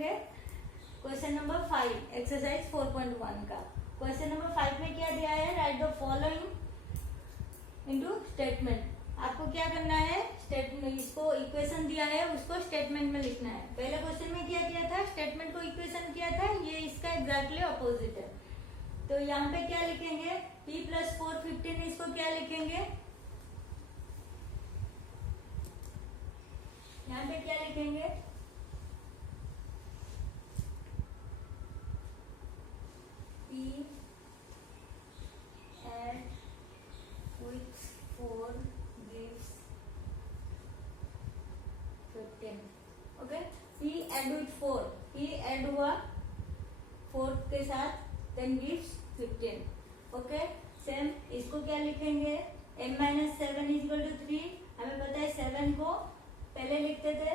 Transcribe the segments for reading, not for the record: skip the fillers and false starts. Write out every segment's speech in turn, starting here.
करेंगे question number 5 exercise 4.1 का। Question number 5 में क्या दिया है, right the following into statement. आपको क्या करना है, स्टेटमेंट, इसको इक्वेशन दिया है उसको स्टेटमेंट में लिखना है। पहले क्वेश्चन में क्या किया था, स्टेटमेंट को इक्वेशन किया था, ये इसका एग्जैक्टली अपोजिट है। तो यहाँ पे क्या लिखेंगे, p + 4 15, इसको क्या लिखेंगे, यहाँ पे क्या लिखेंगे, p add with 4 gives 15। Okay, p add with 4, p add हुआ 4 के साथ, then gives 15। ओके, सेम इसको क्या लिखेंगे, m - 7 = 3। हमें पता है 7 को पहले लिखते थे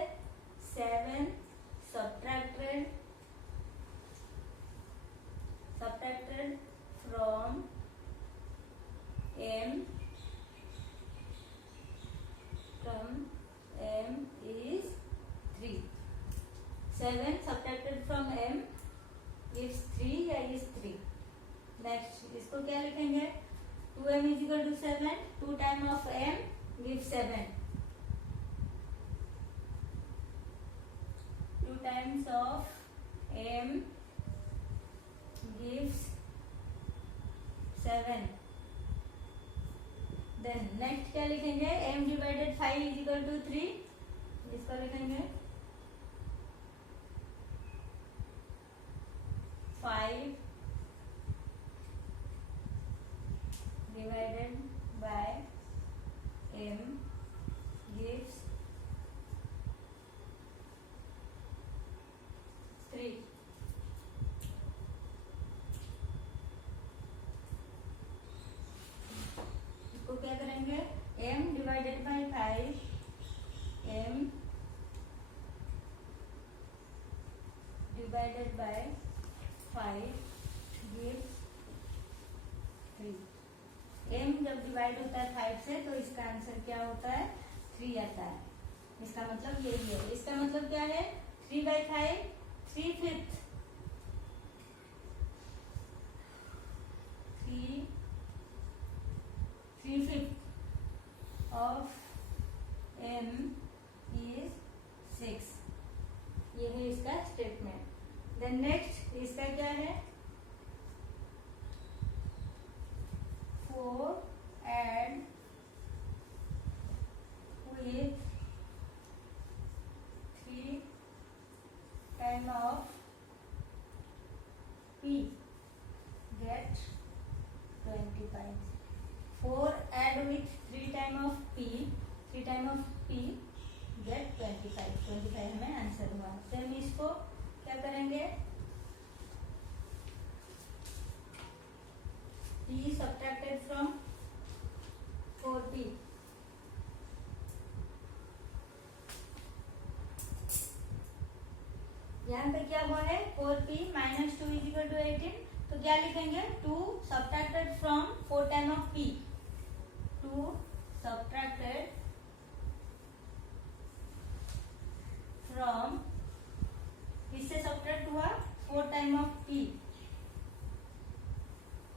7 subtracted from m is 3। 7 subtracted from m gives 3 या is 3। नेक्स्ट इसको क्या लिखेंगे, 2m = 7, 2 time of m gives 7, 2 times of m gives 7। Then next क्या लिखेंगे, m / 5 = 3, इसको लिखेंगे 5 divided by m gives 3। इसको क्या करेंगे, m / 5, m divided by 5 gives 3। m जब डिवाइड होता है 5 से तो इसका आंसर क्या होता है, 3 आता है। इसका मतलब यही है। इसका मतलब क्या है, 3/5 3/5, 3/5 of m is 6। ये है इसका स्टेटमेंट। देन नेक्स्ट इसका क्या है, 4 add with 3 time of p get 25। 4 add with 3 time of p, 3 time of p get 25। 25 हमें आंसर हुआ। सेम इसको क्या करेंगे, p subtracted from 4p, यहाँ पे क्या हुआ है, 4p - 2 = 18। तो क्या लिखेंगे, 2 subtracted from 4 time of p, 2 subtracted from, किससे सब्ट्रैक्ट हुआ, 4 time of p,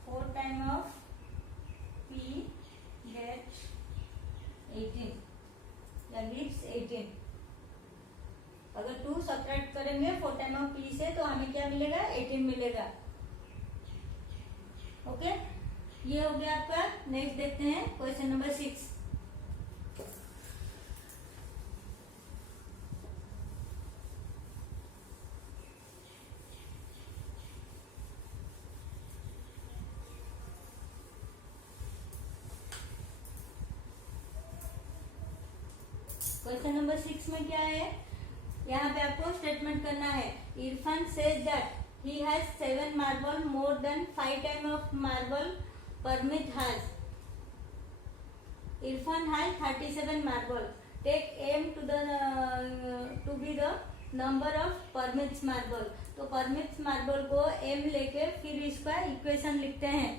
4 time of p get 18 या gives 18। अगर 2 सब्ट्रैक्ट करेंगे 4 टाइम ऑफ p से तो हमें क्या मिलेगा, 18 मिलेगा। ओके, ये हो गया आपका। नेक्स्ट देखते हैं क्वेश्चन नंबर 6। क्वेश्चन नंबर 6 में क्या है, यहाँ पे आपको स्टेटमेंट करना है। Irfan says that he has 7 marble more than 5 time of marble Parmit has. Irfan has 37 marble, take m to be the number of Parmit marble. तो परमिट मार्बल को m लेके फिर इसका इक्वेशन लिखते हैं।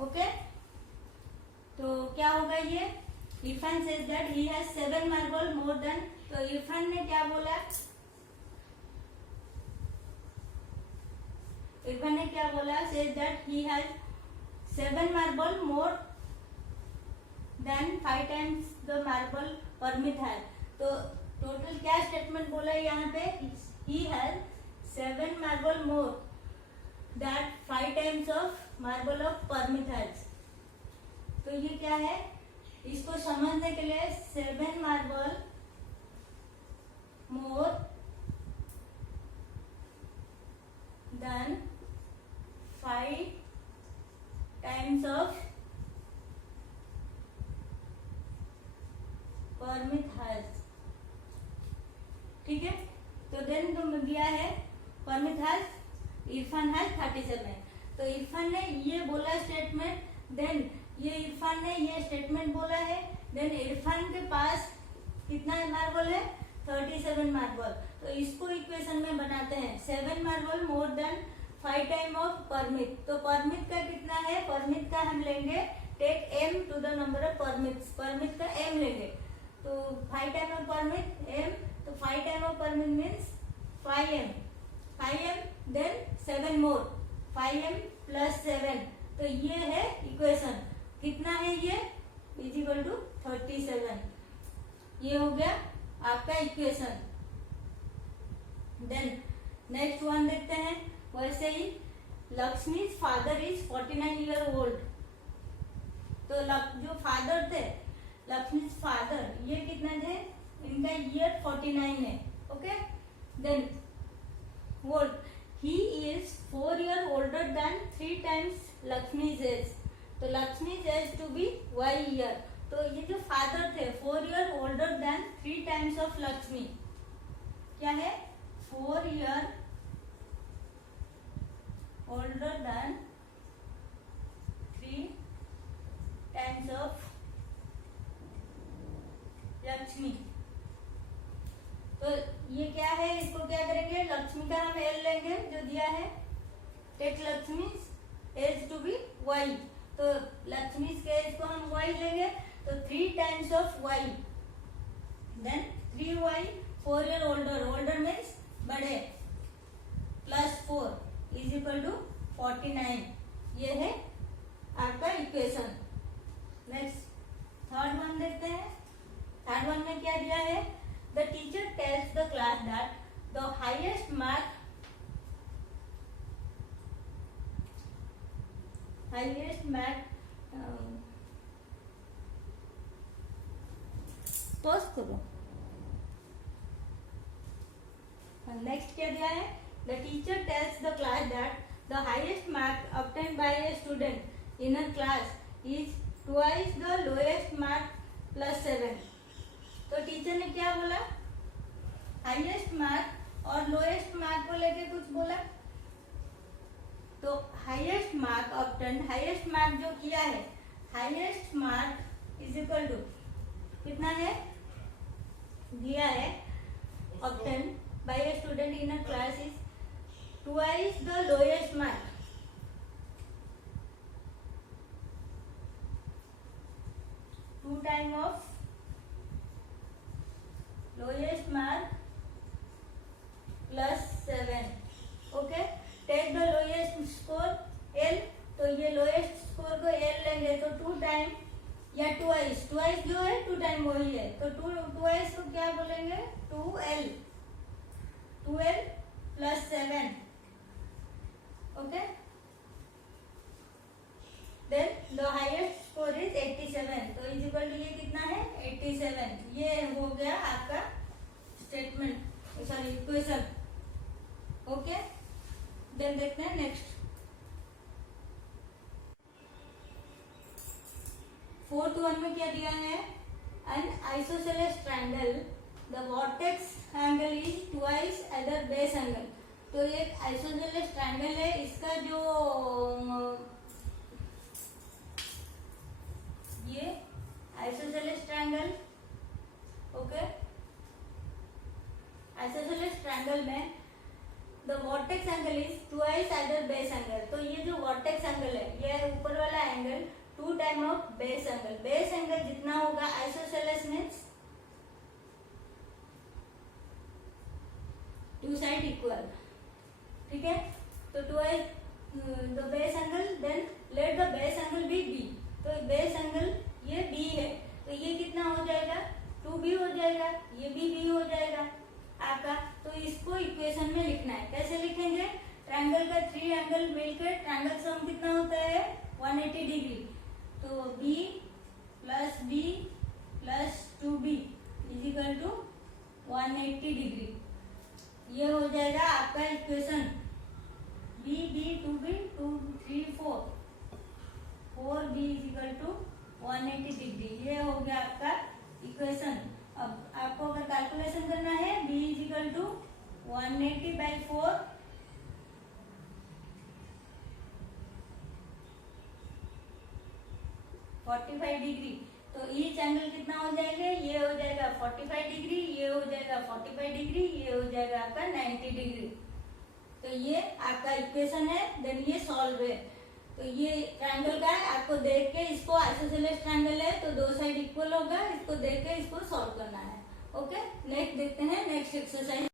ओके, तो क्या होगा ये, Irfan says that he has 7 marble more then, तो इरफान ने क्या बोला, इरफान ने क्या बोला, says that he has 7 marble more than 5 times the marble permit has. तो टोटल क्या स्टेटमेंट बोला है यहाँ पे, ही has 7 marble more that 5 times of marble of permit has. तो ये क्या है, इसको समझने के लिए 7 marble more than 5 times of permit has, ठीक है। तो देन तुम दिया है परमिट हैज, इरफान हैज 37। तो इरफान ने ये बोला स्टेटमेंट, देन ये इरफान ने ये स्टेटमेंट बोला है, देन इरफान के पास कितना मार्बल है, 37 मार्बल। तो इसको इक्वेशन में बनाते हैं, 7 marble more than 5 time of Parmit. तो परमिट का कितना है, परमिट का हम लेंगे take m to the number of Parmit's, Parmit का m लेंगे। तो 5 टाइम ऑफ परमिट m, तो 5 time of Parmit means 5m, 5m then 7 more, 5m plus 7। तो ये है इक्वेशन, कितना है ये, इज इक्वल टू 37। ये हो गया आपका इक्वेशन। देन नेक्स्ट वन देखते हैं, वैसे ही Lakshmi father is 49 year old. तो जो फादर थे, लक्ष्मी फादर, ये कितना थे, इनका ईयर 49 है, okay. Then old, he is 4 year older than 3 times Lakshmi's age. तो Lakshmi's age to be y year. तो ये जो फादर थे 4 year older than 3 times of Lakshmi, क्या है, 4 year older than 3 times of Lakshmi. तो ये क्या है, इसको क्या करेंगे, लक्ष्मी का हम एल लेंगे जो दिया है, take Lakshmi as to be y। तो लक्ष्मी के एज को हम y लेंगे, तो 3 times of y, then 3y, 4 year older, older means बड़े, प्लस 4 इज इक्वल टू 49। ये है आपका इक्वेशन। नेक्स्ट थर्ड वन देखते हैं। थर्ड वन में क्या दिया है, the teacher tells the class that the highest mark pause करो। नेक्स्ट क्या दिया है, the teacher tells the class that the highest mark obtained by a student in a class is twice the lowest mark plus 7। तो teacher ने क्या बोला, highest mark और lowest mark को लेके कुछ बोला। तो highest mark obtain, highest mark जो किया है, highest mark is equal to कितना है, दिया है obtain by a student in a class is twice the lowest mark. 2 time of lowest mark plus 7, okay. Take the lowest score L, तो ये lowest score को एल लेंगे, तो 2 time या ट्वाइस, ट्वाइस जो है 2 टाइम वही है, तो ट्वाइस को क्या बोलेंगे, 2l, 2l plus 7, okay. Then the highest score is 87। तो इज इक्वल टू ये कितना है, 87। ये हो गया आपका statement, sorry equation, okay. Then देखते हैं नेक्स्ट, फोर्थ वन में क्या दिया है, an isosceles triangle the vertex angle is twice other base angle. तो एक आइसोसेलेस ट्रायंगल है, इसका जो ये isosceles triangle, okay, isosceles triangle में the vertex angle is twice other base angle. तो ये जो वर्टेक्स एंगल है, ये ऊपर वाला angle 2 time of base angle, base angle जितना होगा आइसोसेलेस मीन्स 2 साइड इक्वल, ठीक है। तो twice the base angle, then let the base angle be B. तो बेस एंगल ये बी है, तो ये कितना हो जाएगा, 2b हो जाएगा, ये भी b हो जाएगा आपका। तो इसको इक्वेशन में लिखना है। कैसे लिखेंगे, ट्रायंगल का 3 एंगल मिलकर ट्रायंगल सम कितना होता है, 180 डिग्री। तो b plus b plus 2b is equal to 180 degree. ये हो जाएगा आपका equation. b b 2b 2 3 4 4b is equal to 180 degree. ये हो गया आपका इक्वेशन। अब आपको अगर कैलकुलेशन करना है, b is equal to 180 by 4 45 degree. तो ईच एंगल कितना हो जाएगा, ये हो जाएगा 45 डिग्री, ये हो जाएगा 45 डिग्री, ये हो जाएगा आपका 90 डिग्री। तो ये आपका इक्वेशन है, देन ये सॉल्व है। तो ये ट्रायंगल का है, आपको देख के इसको आइसोसेलेस ट्रायंगल है तो 2 साइड इक्वल होगा, इसको देख के इसको सॉल्व करना है। ओके, नेक्स्ट देखते हैं नेक्स्ट एक्सरसाइज।